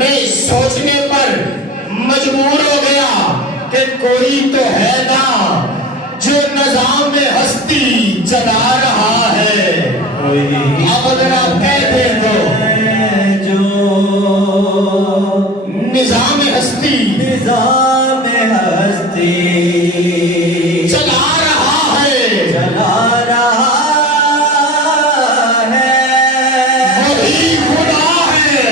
میں سوچنے پر مجبور ہو گیا کہ کوئی تو ہے نا جو نظام ہستی چلا رہا ہے. اب اگر آپ کہتے تو نظام ہستی چلا رہا ہے وہی خدا ہے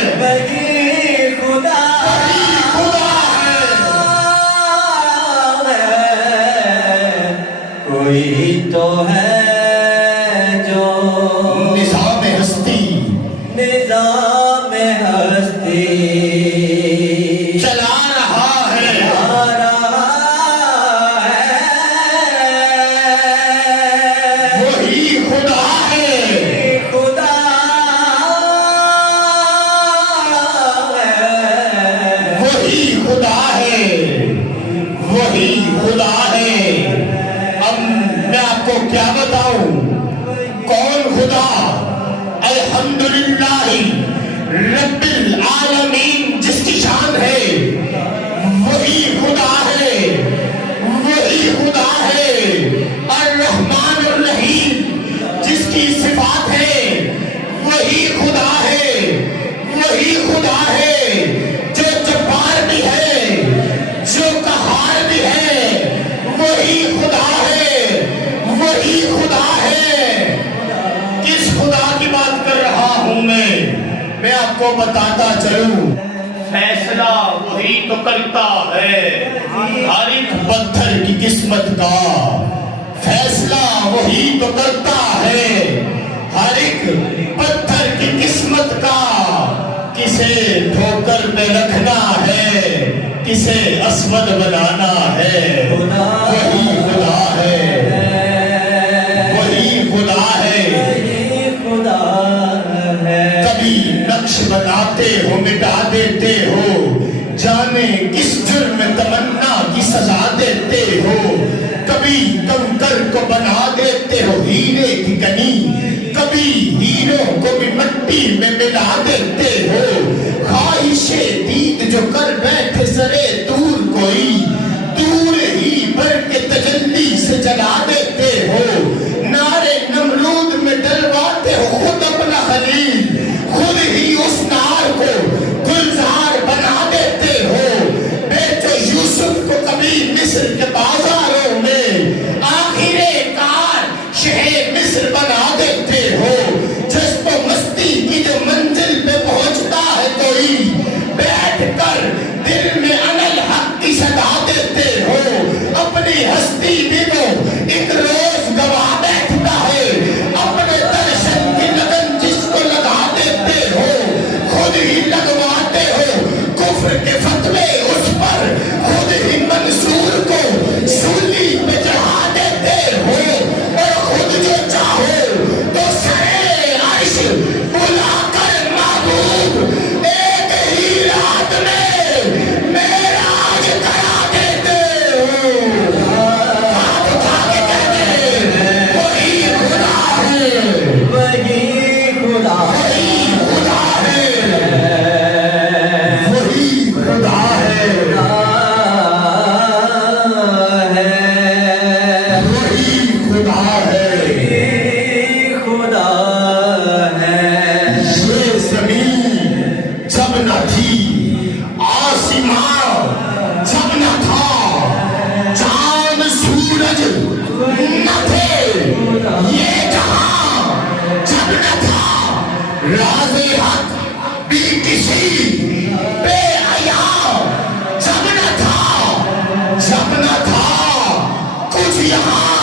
کوئی تو ہے جو نظام ہستی چلا رہا ہے. وہی خدا ہے وہی خدا ہے وہی خدا ہے. اب میں آپ کو کیا بتاؤں کون خدا؟ الحمدللہ رب العالمین جس کی شان ہے وہی خدا ہے وہی خدا ہے. الرحمن الرحیم جس کی صفات ہے وہی خدا ہے وہی خدا ہے. جو جبار بھی ہے جو قہار بھی ہے وہی خدا ہے وہی خدا ہے. کس خدا کی بات کر رہا ہوں میں آپ کو بتاتا چلوں. فیصلہ وہی تو کرتا ہے ہر ایک پتھر کی قسمت کا. فیصلہ وہی تو کرتا ہے ہر ایک پتھر کی قسمت کا. کسے ٹھوکر میں رکھنا ہے کسے عصمت بنانا ہے وہی خدا ہے وہی خدا ہے. کبھی نقش بناتے ہو مٹا دیتے ہو جانے کس جرم تمنا کی سزا دیتے ہو. کبھی کنکر کو بنا دیتے ہو ہیرے کی کنی کبھی ہیروں کو بھی مٹی میں ملا دیتے ہو. خواہش دید جو کر بیٹھے سرے دور کوئی دور ہی بھر کے تجلی سے جلا دیتے ہو. نعرے نمرود میں ڈلواتے ہو خود اپنا خلیل خود ہی اس نار کو گلزار بنا دیتے ہو. بیچو یوسف کو کبھی مصر کے بازاروں میں آخر کار شہر مصر بنا دیتے ہو. جذب و مستی کی جو منزل پہ پہنچتا ہے کوئی بیٹھ کر دل میں انل حق کی صدا دیتے ہو. اپنی ہستی بھی تو ایک روز گوا بیٹھتا ہے اپنے درشن کی لگن جس کو لگا دیتے ہو خود ہی لگواتے ہو کفر کے فتوے اس پر خود ہی منصور کو سولی پہ چڑھا دیتے ہو. اور خود جو چاہو تو سرے عرش بلا کر معبود ایک ہی رات میں معراج کرا دیتے ہو. ہاتھ اٹھا کے کہتے ہیں وہی خدا ہے وہی خدا ہے وہی خدا ہے وہی خدا ہے. یہ زمین جب نہ تھی آسمان جب نہ تھا چاند سورج نہ تھے یہ جہاں جب نہ تھا راز حق بھی کسی بے حیا جب نہ تھا کچھ یہاں